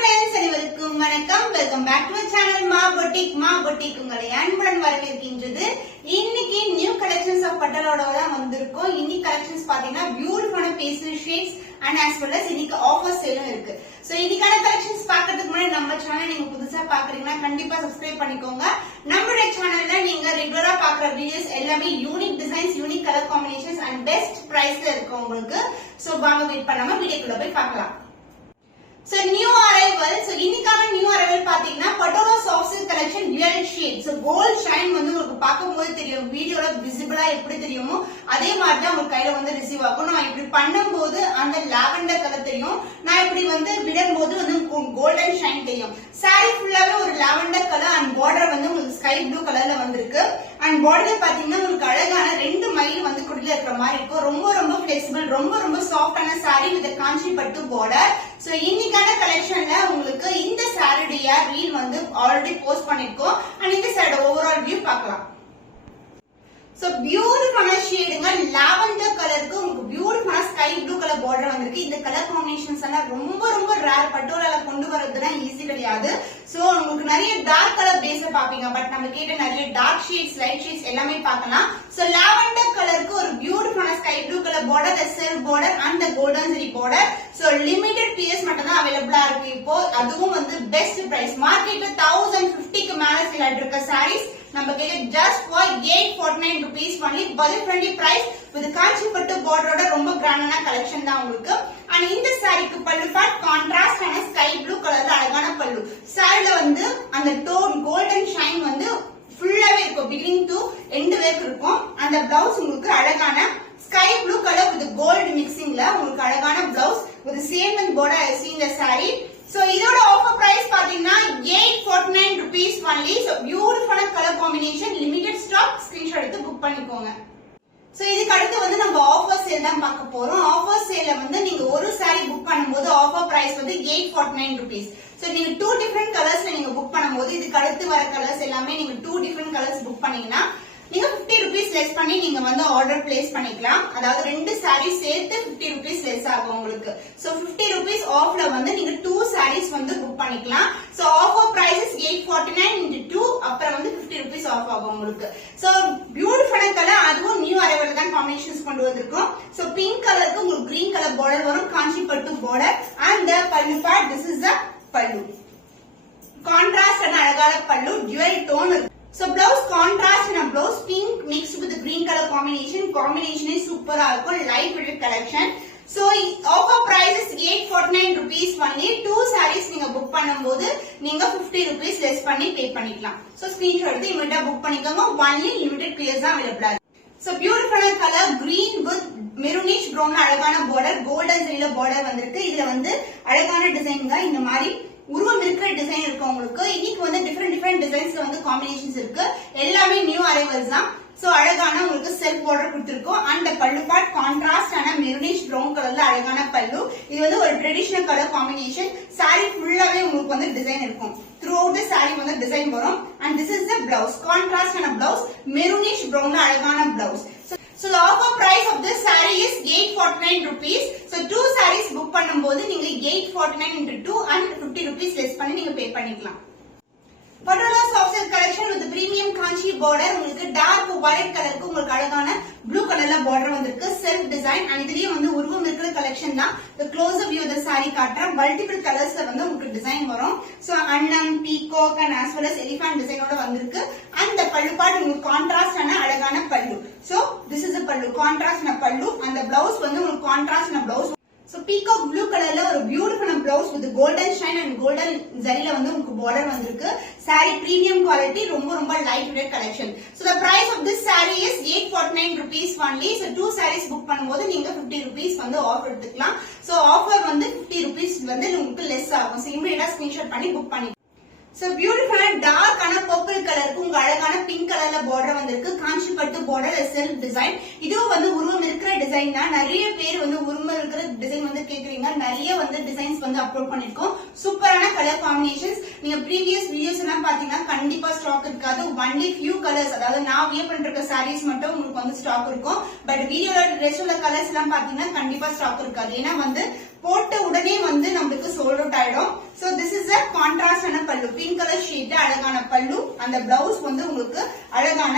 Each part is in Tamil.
ஃப்ரெண்ட்ஸ் அனைவருக்கும் வணக்கம். வெல்கம் பேக் டு சேனல் மா பொட்டிக் உங்களை அன்புடன் வரவேற்கின்றது. இன்னைக்கு நியூ கலெக்ஷன்ஸ் ஆஃப் பட்டலோட தான் வந்திருக்கோம். இன்னைக்கு கலெக்ஷன்ஸ் பாத்தீங்கன்னா பியூட்டிஃபுல்லான pastel shades and as well as இன்னைக்கு ஆஃபர் சேலும் இருக்கு. சோ இதுக்கான கலெக்ஷன்ஸ் பார்க்கிறதுக்கு முன்னாடி நம்ம சேனல் நீங்க புதுசா பாக்குறீங்கன்னா கண்டிப்பா சப்ஸ்கிரைப் பண்ணிக்கோங்க. நம்மளுடைய சேனல்ல நீங்க ரெகுலரா பாக்குற வீடியோஸ் எல்லாமே unique designs, unique colour combinations and best பிரைஸ்ல இருக்கு உங்களுக்கு. சோ வாங்க வெயிட் பண்ணாம வீடியோக்குள்ள போய் பார்க்கலாம். So new arrival, so இன்னைக்கான நியூ அரைவல் பாத்தீங்கன்னா patola soft silk collection dual shade. So gold shine வந்து உங்களுக்கு பார்க்கும்போது தெரியும், வீடியோல விசிபிளா எப்படி தெரியுமோ அதே மாதிரி தான் உங்க கையில வந்து ரிசீவ் ஆகும். நான் இப்படி பண்ணும்போது அந்த லாவெண்டர் கலர் தெரியும், நான் இப்படி வந்து விடும்போது வந்து கோல்டன் ஷைன் தெரியும். சாரி ஃபுல்லாவே ஒரு லாவெண்டர் கலர் அண்ட் பார்டர் வந்து உங்களுக்கு ஸ்கை ப்ளூ கலர்ல வந்திருக்கு. அண்ட் பார்டர் பாத்தீங்கன்னா உங்களுக்கு அழகான 2 மயில் வந்து குடில இருக்கிற மாதிரி இருக்கும். ரொம்ப பிளெக்சிபிள், ரொம்ப சாஃப்டான சாரி வித் காஞ்சி பட்டு பார்டர். சோ இன்னைக்கான கலெக்ஷன்ல உங்களுக்கு இந்த சாரியுடைய ரீல் வந்து ஆல்ரெடி போஸ்ட் பண்ணிருக்கோம். அண்ட் இந்த சாரியோட ஓவரால் வியூ பார்க்கலாம். சோ பியூட்டிஃபுல்லான ஷேடுங்க, லாவெண்டர் கலருக்கு உங்களுக்கு பியூட்டிஃபுல்லான ஸ்கை ப்ளூ கலர் பார்டர் வந்திருக்கு. இந்த கலர் காம்பினேஷன்ஸ் எல்லாம் ரொம்ப ரேர், பட்டோலால கொண்டு வரதுனா ஈஸி கிடையாது. சோ உங்களுக்கு நிறைய டார்க் கலர் பேஸ்ல பாப்பீங்க, பட் நம்ம கேட்ட நிறைய டார்க் ஷேட்ஸ், லைட் ஷேட்ஸ் எல்லாமே பார்க்கலாம். சோ லாவெண்டர் கலருக்கு ஒரு பியூட்டிஃபுல்லான sky blue colour border, the silk border and the golden zari border. So limited piece மட்டும் தான் அவைலபிளா இருக்கு இப்போ. அதுவும் வந்து பெஸ்ட் பிரைஸ், மார்க்கெட்ல 1050க்கு மேல சேல் ஆயிட்டு இருக்க சாரீஸ் நம்ம கிட்ட just for 849 rupees only. budget friendly price with காஞ்சி பட்டு பார்டரோட ரொம்ப கிராண்டான கலெக்ஷன் தான் உங்களுக்கு. அண்ட் இந்த சாரிக்கு பல்லு பார்ட் கான்ட்ராஸ்ட் ஆன ஸ்கை ப்ளூ கலர்ல அழகான பல்லு. சாரில வந்து அந்த டோன் கோல்டன் ஷைன் வந்து ஃபுல்லாவே இருக்கும், பிகினிங் டு எண்ட் வரைக்கும் இருக்கும். அந்த பிளவுஸ் உங்களுக்கு அழகான sky blue colour with gold மிக்சிங்ல உங்களுக்கு அழகான blouse with same border seen the saree. So இதோட ஆஃபர் பிரைஸ் பாத்தீங்கன்னா 849 rupees only. சோ பியூட்டிஃபுல்லான colour combination, limited stock, screenshot எடுத்து புக் பண்ணிக்கோங்க. சோ இதுக்கு அடுத்து வந்து நம்ம ஆஃபர் சேல் தான் பார்க்க போறோம். ஆஃபர் சேல்ல வந்து நீங்க ஒரு சாரி புக் பண்ணும்போது ஆஃபர் பிரைஸ் வந்து 849 rupees. சோ நீங்க 2 டிஃபரண்ட் கலர்ஸ்ல நீங்க புக் பண்ணும்போது இதுக்கு அடுத்து வர கலர்ஸ் எல்லாமே நீங்க 2 டிஃபரண்ட் கலர்ஸ் புக் பண்ணீங்கன்னா நீங்க 50 rupees லெஸ் பண்ணி நீங்க வந்து ஆர்டர் பிளேஸ் பண்ணிக்கலாம். அதாவது 2 sarees சேர்த்து 50 rupees லெஸ் ஆகும் உங்களுக்கு. சோ 50 rupees ஆஃப்ல வந்து நீங்க 2 sarees வந்து புக் பண்ணிக்கலாம். So offer price is 849 into 2, அப்புறம் வந்து 50 rupees ஆஃப் ஆகும் உங்களுக்கு. சோ பியூட்டிஃபுல்லான கலர், அதுவும் நியூ அரைவல் தான் காம்பினேஷன்ஸ் கொண்டு வந்திருக்கோம். சோ பிங்க் கலருக்கு உங்களுக்கு கிரீன் கலர் பார்டர் வரும், காஞ்சி பட்டு border. And the pallu part, this is the pallu. Contrast ஆன அழகான பல்லு, டுவல் டோன் இருக்கு. So blouse contrast in a blouse pink mixed with the green color combination is super இருக்கும், light weight collection. So offer price is 849 rupees only. 2 sarees நீங்க புக் பண்ணும்போது நீங்க 50 rupees லெஸ் பண்ணி பே பண்ணிக்கலாம். So screenshot எடுத்து இமிடியேட்டா புக் பண்ணிக்கோங்க. only limited pairs தான் அவைலபிளா இருக்கு. So beautiful color green with maroonish brown அழகான border, golden zari border வந்திருக்கு. இதுல வந்து அழகான டிசைன் தான், இந்த மாதிரி உருவம் இருக்கிற டிசைன் இருக்கு உங்களுக்கு. இன்னைக்கு வந்து டிஃபரெண்ட் டிசைன்ஸ்ல வந்து காம்பினேஷன்ஸ் இருக்கு, எல்லாமே நியூ அரைவல்ஸ் தான். சோ அழகான உங்களுக்கு செல்ஃப் பார்டர் கொடுத்திருக்கோம். அண்ட் பல்லு பார்ட் கான்ட்ராஸ்ட் ஆன மெரூனிஷ் ப்ரௌன் கலர்ல அழகான பல்லு. இது வந்து ஒரு ட்ரெடிஷனல் கலர் காம்பினேஷன். சாரி ஃபுல்லாவே உங்களுக்கு வந்து டிசைன் இருக்கும், த்ரூ அவுட் தி சாரி வந்து டிசைன் வரும். And this is the blouse, contrast ஆன பிளவுஸ், மெரூனிஷ் ப்ரௌன்ல அழகான blouse. So the offer price of this saree is 849 rupees. So 2 sarees book பண்ணும்போது நீங்க 849 into 2 and 50 rupees less பண்ணி நீங்க பே பண்ணிக்கலாம். Patola soft silk collection with premium Kanchi border, உங்களுக்கு டார்க் வயலட் கலருக்கு உங்களுக்கு அழகான ப்ளூ கலர்ல பார்டர் வந்திருக்கு, செல்ஃப் டிசைன். அண்ட் இதுலயே வந்து உருவம் இருக்கிற கலெக்ஷன் தான். the closer view of the saree காட்டுறேன். மல்டிபிள் கலர்ஸ்ல வந்து உங்களுக்கு டிசைன் வரும். சோ அண்ணன், peacock and as well as elephant டிசைனோட வந்திருக்கு. அண்ட் the பல்லு பார்ட் உங்களுக்கு கான்ட்ராஸ்ட் ஆன அழகான pallu. So this is the pallu, contrast ஆன பல்லு. அந்த பிளவுஸ் வந்து உங்களுக்கு கான்ட்ராஸ்ட் ஆன பிளவுஸ். So peacock blue colorல ஒரு beautiful blouse with golden shine and golden zariல வந்து உங்களுக்கு border வந்திருக்கு. saree premium quality, ரொம்ப light weight collection. So the price of this saree is 849 rupees only. So 2 sarees book பண்ணும்போது நீங்க 50 rupees வந்து ஆஃபர் எடுத்துக்கலாம். So offer வந்து 50 rupees வந்து உங்களுக்கு லெஸ் ஆகும். So இமிடியேட்டா ஸ்கிரீன்ஷாட் பண்ணி புக் பண்ணி. So beautiful dark ஆன purple கலருக்கு உங்க அழகான பிங்க் கலர்ல border வந்திருக்கு, காஞ்சி பட்டு border செல்ஃப் டிசைன். இதுவும் வந்து உருவம் இருக்கிற டிசைன் தான். நிறைய பேர் வந்து உருவம் இருக்கிற டிசைன் வந்து கேக்குறீங்க, நிறைய வந்து டிசைன்ஸ் வந்து அப்லோட் பண்ணிருக்கோம். சூப்பரான கலர் காம்பினேஷன்ஸ். நீங்க ப்ரீவியஸ் வீடியோஸ் எல்லாம் பாத்தீங்கன்னா கண்டிப்பா ஸ்டாக் இருக்காது. only few colors, அதாவது நான் வியர் பண்ற sarees மட்டும் உங்களுக்கு வந்து ஸ்டாக் இருக்கும். பட் வீடியோல ரெஸ்ட் உள்ள கலர்ஸ் எல்லாம் பாத்தீங்கன்னா கண்டிப்பா ஸ்டாக் இருக்காது. ஏன்னா வந்து போட்ட உடனே வந்து நமக்கு சோல்ட் அவுட் ஆயிடும். So this is அந்த பிளவுஸ் வந்து உங்களுக்கு அழகான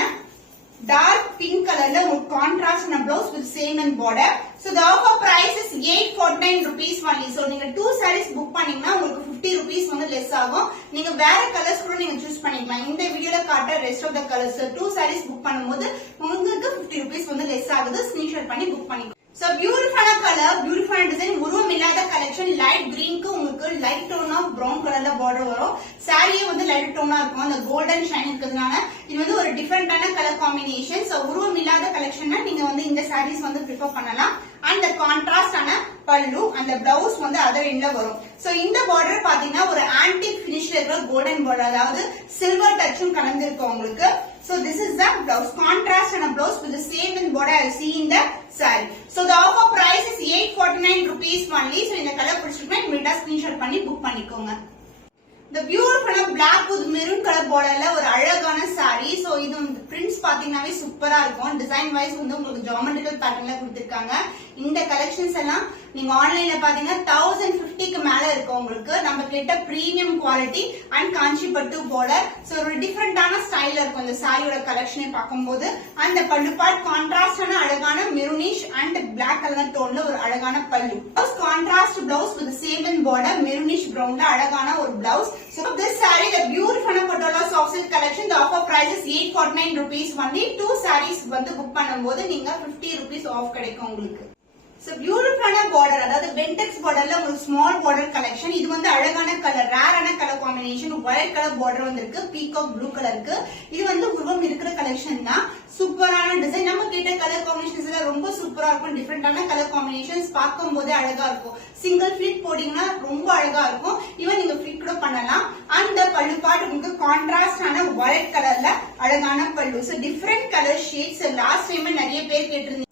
டார்க் பிங்க் கலர்ல ஒரு contrast blouse with same and border. So the offer price is 849 rupees only. So நீங்க 2 sarees புக் பண்ணீங்கன்னா உங்களுக்கு 50 rupees வந்து லெஸ் ஆகும். நீங்க வேற கலர்ஸ் கூட நீங்க சூஸ் பண்ணிக்கலாம். இந்த வீடியோல காட்ட rest of the colours 2 sarees book பண்ணும்போது உங்களுக்கு 50 rupees வந்து லெஸ் ஆகுது. ஸ்கிரீன்ஷாட் பண்ணி புக் பண்ணிக்கலாம். So beautiful color, beautiful design, உருவம் இல்லாத கலெக்ஷன். லைட் கிரீனுக்கு உங்களுக்கு லைட் டோன் ஆஃப் பிரவுன் கலர்ல பார்டர் வரும். சாரியே வந்து லைட் டோனா இருக்கும். அந்த கோல்டன் ஷைன் இருக்கிறதுனால இது வந்து ஒரு டிஃபரெண்டான கலர் காம்பினேஷன். சோ உருவம் இல்லாத கலெக்ஷன்னா நீங்க வந்து இந்த சாரீஸ் வந்து ப்ரிஃபர் பண்ணலாம். அண்ட் கான்ட்ராஸ்ட் ஆன பல்லு அந்த பிளவுஸ் வந்து அதர் எண்ட்ல வரும். சோ இந்த பார்டர் பாத்தீங்கன்னா ஒரு ஆன்டிக் பினிஷ்ல இருக்கிற கோல்டன் பார்டர், அதாவது சில்வர் டச்சும் கலந்துருக்கு உங்களுக்கு. So this is the blouse, contrast and a blouse with the same in border I see in the saree. So the offer price is 849 rupees only. So இந்த கலர் பிடிச்சிருக்கா இமிடியேட்டா ஸ்கிரீன்ஷாட் பண்ணி புக் பண்ணிக்கோங்க. The beautiful black with maroon color borderல ஒரு அழகான saree. So இது prints பாத்தீங்கன்னாவே சூப்பரா இருக்கும். டிசைன் வைஸ் வந்து உங்களுக்கு ஜியோமெட்ரிக்கல் பேட்டர்ன்ல கொடுத்திருக்காங்க. இந்த கலெக்ஷன்ஸ் எல்லாம் நீங்க ஆன்லைன்ல பாத்தீங்கன்னா 1050க்கு மேல இருக்கும் உங்களுக்கு. நம்ம கிட்ட premium quality and Kanchipattu border. So ஒரு டிஃபரெண்டான ஸ்டைல்ல இருக்கும் இந்த சாரியோட கலெக்ஷனை பார்க்கும்போது. அந்த பல்லு பார்ட் கான்ட்ராஸ்டான அழகான மெரூனிஷ் அண்ட் பிளாக் கலர் டோன்ல ஒரு அழகான pallu. Contrast blouse with same and border maroonish பிரவுன்ல அழகான ஒரு blouse. So this saree, the beautiful Patola soft silk collection, the offer price is 849 rupees only. 2 sarees வந்து புக் பண்ணும்போது நீங்க 50 rupees off கிடைக்கும் உங்களுக்கு. So beautiful border, அதாவது பென்டெக்ஸ் பார்டர்ல ஒரு ஸ்மால் பார்டர் கலெக்ஷன். இது வந்து அழகான கலர், ரேரான colour combination. White colour border வந்திருக்கு, பீகாக் ப்ளூ கலருக்கு. இது வந்து உருவம் இருக்கிற கலெக்ஷன் தான். சூப்பரான டிசைன். நம்ம கிட்ட கலர் காம்பினேஷன்ஸ் எல்லாம் ரொம்ப சூப்பரா இருக்கும். டிஃபரெண்டான கலர் காம்பினேஷன்ஸ் பார்க்கும் போதே அழகா இருக்கும். சிங்கிள் ஃபிளிட் போட்டீங்கன்னா ரொம்ப அழகா இருக்கும். ஈவன் நீங்க ஃபிளிட் கூட பண்ணலாம். அந்த பல்லு பார்ட் உங்களுக்கு கான்ட்ராஸ்ட் ஆன ஒயிட் கலர்ல அழகான pallu. So different colour shades. Last time நிறைய பேர் கேட்டிருந்தீங்க.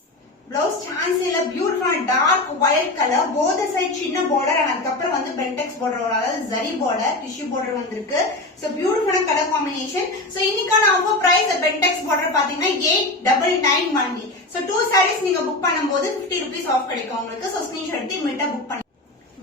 பிளவுஸ் சான்ஸ்ல beautiful dark white colour, both side சின்ன பார்டர், அதுக்கப்புறம் வந்து பென்டெக்ஸ் பார்டர், அதாவது ஜரி பார்டர், டிஷ்யூ பார்டர் வந்திருக்கு. So beautiful colour combination. So இன்னைக்கான ஆஃபர் பிரைஸ் பென்டெக்ஸ் பார்டர் பாத்தீங்கன்னா 899 only. சோ 2 sarees நீங்க புக் பண்ணும்போது 50 rupees ஆஃப் கிடைக்கும் உங்களுக்கு. சோ ஸ்கிரீன்ஷாட் எடுத்து இமிடியேட்டா புக் பண்ணி.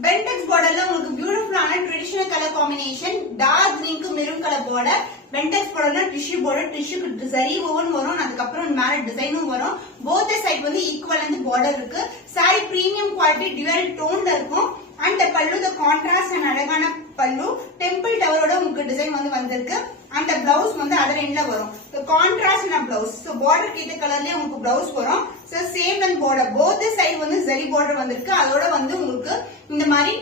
பென்டெக்ஸ் பார்டர்ல உங்களுக்கு பியூட்டிஃபுல்லான ட்ரெடிஷனல் கலர் காம்பினேஷன். டார்க் கிரீனுக்கு மெரூன் கலர் பார்டர். பென்டெக்ஸ் பார்டர்ல டிஷ்யூ பார்டர், டிஷ்யூக்கு ஜரி ஓவன் வரும், அதுக்கப்புறம் மேல டிசைனும் வரும். போத் சைட் வந்து ஈக்குவல் வந்து பார்டர் இருக்கு. சாரி பிரீமியம் குவாலிட்டி டியூவல் டோன்ல இருக்கும். அண்ட் பல்லு த கான்ட்ராஸ்ட் அண்ட் அழகான பல்லு. டெம்பிள் டவரோட உங்களுக்கு டிசைன் வந்து வந்திருக்கு. அந்த பிளவுஸ் வந்து அதர் எண்ட்ல வரும். Contrast blouse. சோ பார்டர் கேட்ட கலர்லயே உங்களுக்கு பிளவுஸ் வரும். So same and border both side வந்து ஜரி பார்டர் வந்திருக்கு. அதோட வந்து உங்களுக்கு இந்த மாதிரி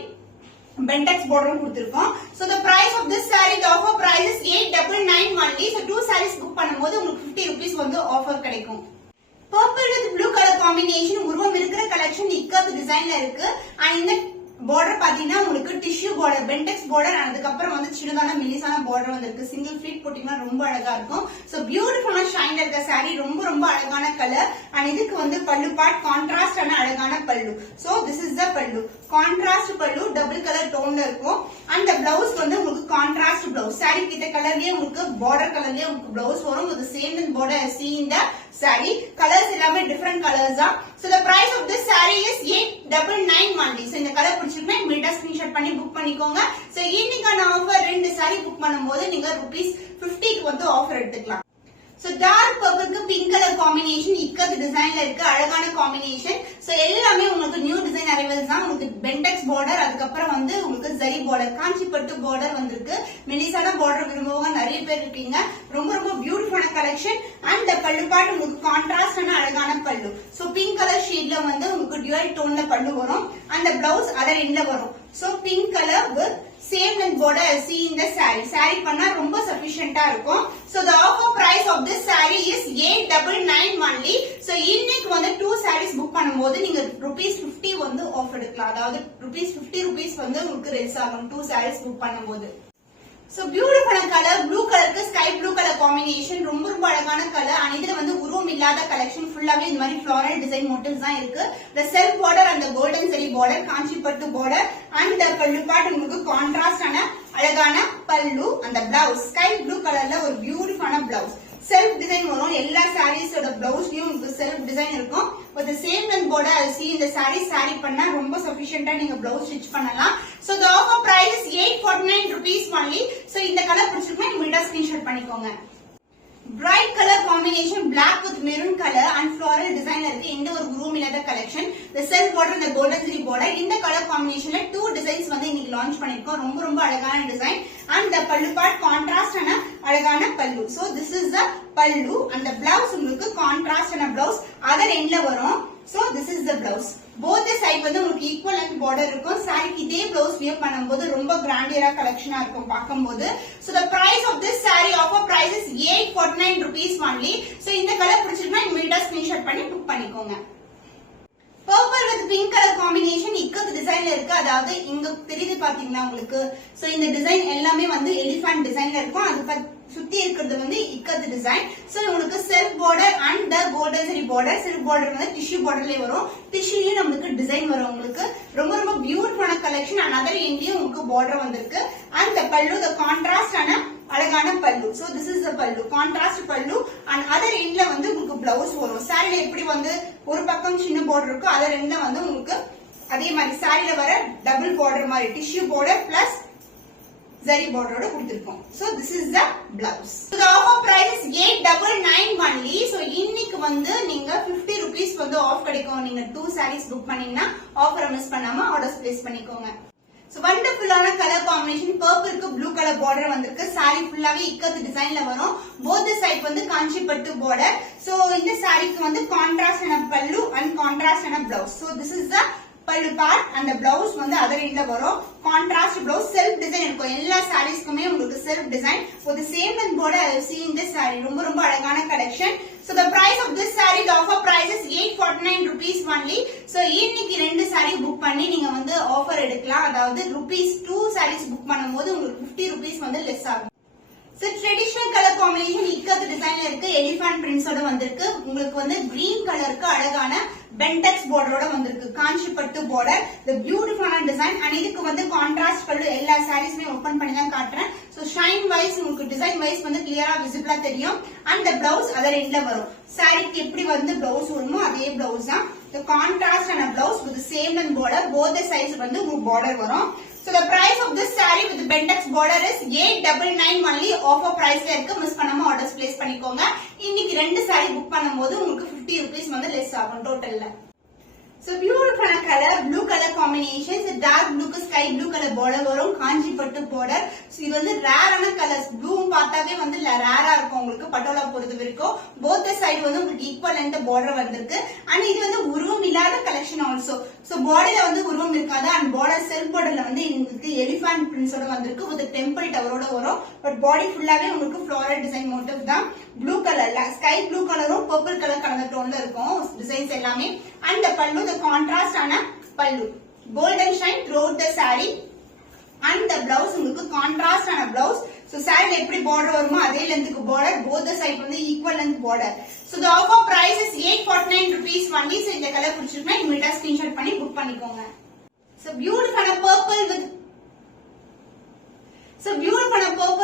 பென்டெக்ஸ் பார்டரும் கொடுத்திருக்கோம். So the price of this saree, the offer price is 899 only. So 2 sarees book பண்ணும்போது உங்களுக்கு 50 rupees வந்து ஆஃபர் கிடைக்கும். Purple with blue colour combination உருவம் இருக்கிற கலெக்ஷன் இக்கத் டிசைன்ல இருக்கு. அண்ட் இந்த பார்டர் பாத்தீங்கன்னா உங்களுக்கு டிஷ்யூ பார்டர், பென்டெக்ஸ் பார்டர், அதுக்கப்புறம் வந்து சின்னதான மெலிசான பார்டர் வந்திருக்கு. சிங்கிள் ஃபிளிட் போட்டீங்கன்னா ரொம்ப அழகா இருக்கும். சோ பியூட்டிஃபுல்லான ஷைன்ல இருக்க சாரி, ரொம்ப ரொம்ப அழகான கலர். அண்ட் இதுக்கு வந்து பல்லு பார்ட் கான்ட்ராஸ்ட் ஆன அழகான pallu. So this is the பல்லு, கான்ட்ராஸ்ட் பல்லு, டபுள் கலர் டோன்ல இருக்கும். அந்த பிளவுஸ் வந்து உங்களுக்கு கான்ட்ராஸ்ட் பிளவுஸ். சாரி கிட்ட கலர்லயே உங்களுக்கு பார்டர் கலர்லயே உங்களுக்கு பிளவுஸ் வரும். With same in border see in the saree. Colours எல்லாமே டிஃபரெண்ட் கலர்ஸ் தான். So the price of this saree is 899 only. So இந்த கலர் பிடிச்சிருக்கா இமிடியேட்டா ஸ்கிரீன்ஷாட் பண்ணி புக் பண்ணிக்கோங்க. So இன்னைக்கான ஆஃபர் 2 saree புக் பண்ணும்போது நீங்க ₹50க்கு வந்து ஆஃபர் எடுத்துக்கலாம். So dark purple pink color combination ikat டிசைன்ல இருக்கு. அழகான காம்பினேஷன். சோ எல்லாமே உங்களுக்கு நியூ டிசைன் அரைவல்ஸ் தான். உங்களுக்கு பென்டெக்ஸ் பார்டர், அதுக்கப்புறம் வந்து உங்களுக்கு ஜரி பார்டர், காஞ்சிபட்டு பார்டர் வந்திருக்கு. மெலிசான பார்டர் விரும்புவங்க நிறைய பேர் இருக்கீங்க. ரொம்ப ரொம்ப பியூட்டிஃபுல்லான கலெக்ஷன். அண்ட் பல்லு பார்ட் உங்களுக்கு கான்ட்ராஸ்டான அழகான பல்லு. சோ பிங்க் கலர் ஷேட்ல வந்து உங்களுக்கு டியூவல் டோன்ல பல்லு வரும். அந்த பிளவுஸ் அதர் எண்ட்ல வரும். So pink colour with same and border see in the saree. saree பண்ணா ரொம்ப சஃபிஷியன்ட்டா இருக்கும். So the offer price of this saree is 899 only. So இன்னைக்கு வந்து 2 sarees புக் பண்ணும்போது நீங்க ₹50 வந்து ஆஃப் எடுக்கலாம். அதாவது ₹50 வந்து உங்களுக்கு ரெஸ் ஆகும் 2 sarees புக் பண்ணும்போது. So beautiful color, blue color sky blue color combination, ரொம்ப ரொம்ப அழகான கலர். அண்ட் இதுல வந்து உருவம் இல்லாத கலெக்ஷன் ஃபுல்லாவே இந்த மாதிரி floral design motifs தான் இருக்கு. The self border and the golden zari border, காஞ்சிபட்டு border and the pallu part உங்களுக்கு கான்ட்ராஸ்ட் ஆன அழகான பல்லு. அந்த பிளவுஸ் ஸ்கை ப்ளூ கலர்ல ஒரு பியூட்டிஃபுல்லான பிளவுஸ். செல்ஃப் டிசைன் வரும். எல்லா சாரீஸோட பிளவுஸ்லயும் உங்களுக்கு செல்ஃப் டிசைன் இருக்கும். With same length border see இந்த சாரி பண்ணா ரொம்ப சஃபிஷியன்ட்டா நீங்க பிளவுஸ் ஸ்டிச் பண்ணலாம். So the offer price is 849 rupees only. So இந்த கலர் பிடிச்சிருக்குன்னா இமிடியா ஸ்கிரீன்ஷாட் பண்ணிக்கோங்க. bright color combination black with maroon color and floral design இருக்கு. இந்த ஒரு groom leather collection. the self border and the golden zari border. இந்த color combinationல 2 designs வந்து இன்னைக்கு launch பண்ணிருக்கோம். ரொம்ப அழகான design and the pallu part contrast ஆன அழகான pallu. so this is the pallu and the blouse உங்களுக்கு contrast ஆன blouse other endல வரும். so this is the blouse. both the side வந்து உங்களுக்கு equal length border இருக்கும். saree இதே blouse wear பண்ணும்போது ரொம்ப கிராண்டியரா கலெக்ஷனா இருக்கும் பாக்கும்போது. so the price of this saree offer price is 849 rupees only. so இந்த கலர் பிடிச்சிருந்தா இமிடியா ஸ்கிரீன்ஷாட் பண்ணி புக் பண்ணிக்கோங்க. purple with pink color combination ikat டிசைன்ல இருக்கு. அதாவது இங்க தெரியுது பாத்தீங்களா உங்களுக்கு. சோ இந்த டிசைன் எல்லாமே வந்து எலிஃபண்ட் டிசைன்ல இருக்கும். அது சுத்தி இருக்கிறது வந்து இக்கத் டிசைன். சோ உங்களுக்கு self border and the golden zari border. Self border வந்து டிஷ்யூ borderலயே வரும். டிஷ்யூலயே நமக்கு டிசைன் வரும் உங்களுக்கு. ரொம்ப பியூட்டிஃபுல்லான கலெக்ஷன். another எண்ட்லயும் உங்களுக்கு border வந்திருக்கு. and the pallu the contrast ஆன அழகான பல்லு. so this is the pallu contrast pallu and other endல வந்து உங்களுக்கு blouse வரும். சாரில எப்படி வந்து ஒரு பக்கம் சின்ன border இருக்கோ other endல வந்து உங்களுக்கு அதே மாதிரி சாரில வர டபுள் border மாதிரி tissue border plus zari border ஓட கொடுத்திருக்கோம். so this is the blouse. so the offer price is 899 only. so இன்னைக்கு வந்து நீங்க 50 rupees வந்து ஆஃப் கிடைக்கும். நீங்க 2 sarees புக் பண்ணீங்கன்னா ஆஃபரை மிஸ் பண்ணாம ஆர்டர்ஸ் பிளேஸ் பண்ணிக்கோங்க. so wonderful-ஆன கலர் காம்பினேஷன். பர்பிள்க்கு ப்ளூ கலர் border வந்திருக்கு. saree ஃபுல்லாவே இக்கத் டிசைன்ல வரும். both the side வந்து காஞ்சி பட்டு border. so இந்த சாரிக்கு வந்து கான்ட்ராஸ்ட் ஆன பல்லு and கான்ட்ராஸ்ட் ஆன blouse. so this is the pallu part and the blouse வந்து other endல வரும். contrast blouse self design இருக்கும். எல்லா sareesக்குமே உங்களுக்கு self design for the same length border. I have seen this saree. ரொம்ப அழகான collection. so the price of this saree the offer price is 849 rupees only. so இன்னைக்கு ரெண்டு saree புக் பண்ணி நீங்க வந்து ஆஃபர் எடுக்கலாம். அதாவது rupees 2 sarees புக் பண்ணும்போது உங்களுக்கு 50 rupees வந்து லெஸ் ஆகும். so traditional color combination ikat டிசைன்ல இருக்கு. எலிஃபண்ட் பிரிண்ட்ஸ் ஓட வந்திருக்கு. உங்களுக்கு வந்து green கலருக்கு அழகான பென்டெக்ஸ் border வந்திருக்கு. காஞ்சி பட்டு border the beautiful design and இதுக்கு வந்து கான்ட்ராஸ்ட் பல்லு. எல்லா சாரீஸ்மே ஓபன் பண்ணி தான் காட்டுறேன். so shine wise உங்களுக்கு டிசைன் வைஸ் வந்து கிளியரா விசிபிளா தெரியும். and the blouse other endல வரும். சாரிக்கு எப்படி வந்து blouse வருமோ அதே blouse தான். the contrast and a blouse with the same length border both the sides வந்து உங்களுக்கு border வரும். so the price of this saree with the bentex border is 899 only. offer priceல இருக்கு. மிஸ் பண்ணாம ஆர்டர்ஸ் பிளேஸ் பண்ணிக்கோங்க. இன்னைக்கு ரெண்டு saree புக் பண்ணும்போது உங்களுக்கு 50 rupees வந்து லெஸ் ஆகும் டோட்டல்ல. so beautiful color blue color combination. so dark blue க்கு sky blue color border வரும். காஞ்சி பட்டு border. so இது வந்து ரேரான கலர்ஸ். ப்ளூ பார்த்தாவே வந்து ரேரா இருக்கும் உங்களுக்கு பட்டோலா பொறுத்த வரைக்கும். both the side வந்து உங்களுக்கு ஈக்குவல் லென்த் border வந்திருக்கு. and இது வந்து உருவம் இல்லாத கலெக்ஷன் ஆல்சோ. so bodyல வந்து உருவம் இருக்காது. and border செல்ஃப் borderல வந்து உங்களுக்கு எலிஃபண்ட் பிரிண்ட்ஸ் ஓட வந்திருக்கு. with டெம்பிள் டவரோட வரும். பட் பாடி ஃபுல்லாவே உங்களுக்கு floral design motif தான். ப்ளூ கலர்ல ஸ்கை ப்ளூ கலரும் பர்பிள் கலர் கலந்த டோன்ல இருக்கும் டிசைன்ஸ் எல்லாமே. and the pallu the contrast ஆன pallu golden shine throughout the saree and the blouse உங்களுக்கு contrast ஆன blouse. so saree எப்படி border வருமோ அதே லெந்த்க்கு border both the side வந்து equal length border. so the offer price is 849 rupees only. so இந்த கலர் பிடிச்சிருந்தா இமிடியா ஸ்கிரீன்ஷாட் பண்ணி புக் பண்ணிக்கோங்க. so beautiful purple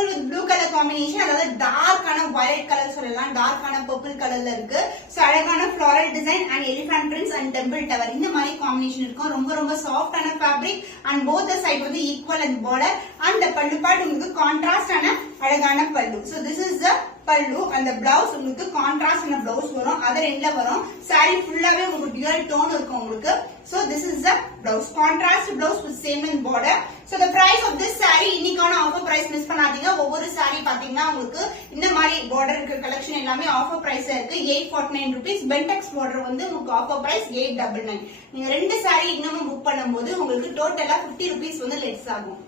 with blue color combination. அதாவது டார்க் ஆன violet color சொல்லலாம். டார்க் ஆன purple கலர்ல இருக்கு. சோ அழகான floral design and elephant prints and temple tower இந்த மாதிரி காம்பினேஷன் இருக்கும். ரொம்ப சாஃப்ட் ஆன fabric and both the side வந்து equal and border and the pallu part உங்களுக்கு கான்ட்ராஸ்ட் ஆன அழகான pallu. so this is the pallu and the blouse உங்களுக்கு கான்ட்ராஸ்ட் ஆன blouse வரும். அதர் எண்ட்ல வரும். saree ஃபுல்லாவே உங்களுக்கு டியூரல் டோன் இருக்கும் உங்களுக்கு. so this is the blouse contrast blouse with same and border. so the price of this saree இன்னைக்கான ஆஃபர் பிரைஸ் மிஸ் பண்ணாதீங்க. ஒவ்வொரு saree பாத்தீங்கன்னா உங்களுக்கு இந்த மாதிரி border இருக்க கலெக்ஷன் எல்லாமே ஆஃபர் பிரைஸ்ல இருக்கு. 849 rupees. bentex border வந்து உங்களுக்கு ஆஃபர் பிரைஸ் 899. நீங்க ரெண்டு saree இன்னமும் புக் பண்ணும்போது உங்களுக்கு டோட்டலா 50 rupees வந்து லெஸ் ஆகும்.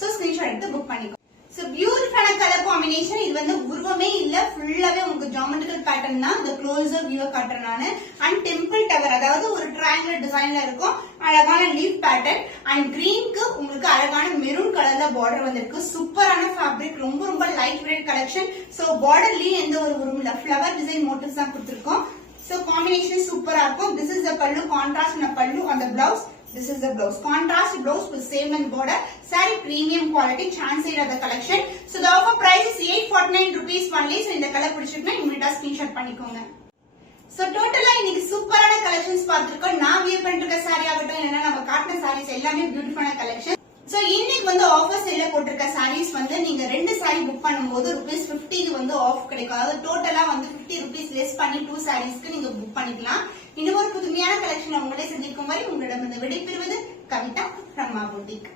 so ஸ்கிரீன்ஷாட் எடுத்து புக் பண்ணிக்கோங்க. so beautiful color combination. இது வந்து உருவமே இல்ல. ஃபுல்லாவே உங்களுக்கு geometrical pattern தான். the closer view காட்டுறேன் நானு. and temple tower அதாவது ஒரு triangular designல இருக்கும். அழகான leaf pattern and greenக்கு உங்களுக்கு அழகான மெரூன் கலர்ல border வந்திருக்கு. சூப்பரான fabric. ரொம்ப light weight collection. so borderலயே எந்த ஒரு உருவம் இல்ல. flower design motifs தான் கொடுத்திருக்கோம். so combination சூப்பரா இருக்கும். this is the pallu contrast na pallu on the blouse. This is the blouse. Contrast blouse with same length border. Saree premium quality. Chance of the collection. So the offer price is 849 rupees only. So இந்த கலர் பிடிச்சிருக்குன்னா இமிடியா ஸ்கிரீன்ஷாட் பண்ணிக்கோங்க. So totally இன்னைக்கு சூப்பரான கலெக்ஷன்ஸ் பார்த்திருக்கோம். நான் வியர் பண்ணிருக்க saree ஆகட்டும் இல்லனா நம்ம காட்டின sarees எல்லாமே பியூட்டிஃபுல்லான கலெக்ஷன். So இன்னைக்கு வந்து ஆஃபர் சேல்ல போட்டிருக்க சாரீஸ் வந்து நீங்க 2 சாரி புக் பண்ணும்போது ₹50 வந்து ஆஃப் கிடைக்கும். அதாவது டோட்டலா வந்து ₹50 லெஸ் பண்ணி 2 சாரீஸ்க்கு நீங்க புக் பண்ணிக்கலாம். இன்னும் ஒரு புதுமையான கலெக்ஷன் உங்களே சந்திக்கும் வரை உங்களிடம் விடைபெறுவது கவிதா from Ma Boutique.